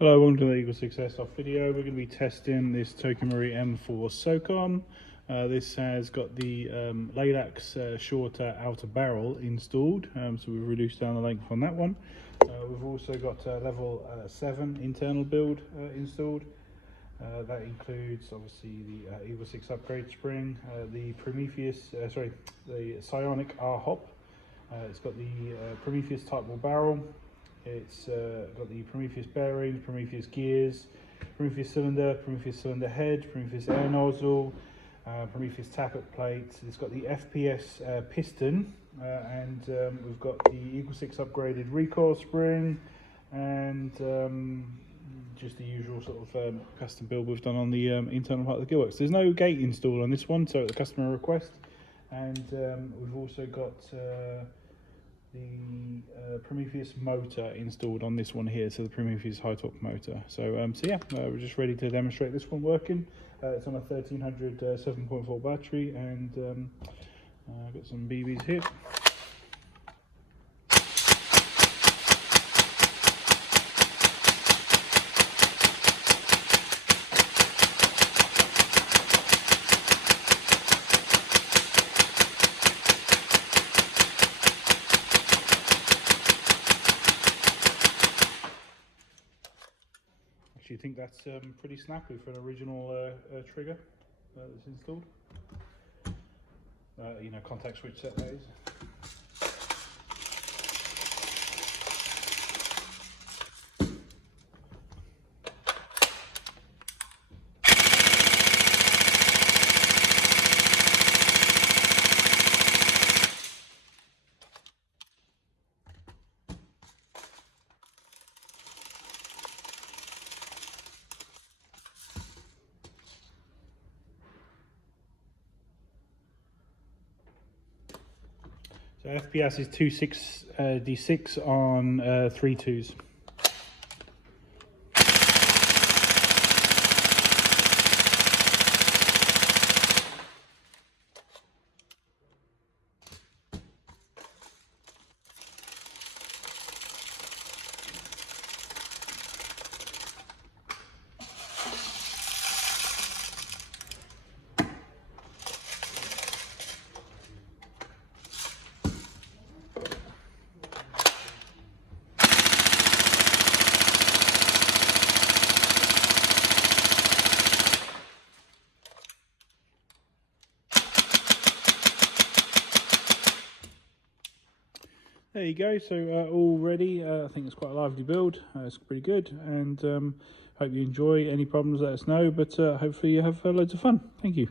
Hello, welcome to the EagleSix Airsoft video. We're going to be testing this TM M4 Socom. This has got the Laylax shorter outer barrel installed, so we've reduced down the length on that one. We've also got level 7 internal build installed. That includes obviously the EagleSix upgrade spring, the Psionic Hop. It's got the Prometheus Tightbore barrel. It's got the Prometheus bearings, Prometheus gears, Prometheus cylinder, Prometheus cylinder head, Prometheus Air Nozzle, Prometheus Tappet plates. It's got the FPS Piston, and we've got the EagleSix upgraded Recoil spring, and just the usual sort of custom build we've done on the internal part of the gearbox. There's no gate installed on this one, so at the customer request, and we've also got the Prometheus motor installed on this one here, so the Prometheus high torque motor. So yeah, we're just ready to demonstrate this one working. It's on a 1300 7.4 battery, and I've got some BBs here. I think that's pretty snappy for an original trigger that's installed. You know, contact switch set that is. So FPS is 2.6 on 3.2s. There you go, so all ready. I think it's quite a lively build. It's pretty good, and hope you enjoy. Any problems, let us know, but hopefully you have loads of fun. Thank you.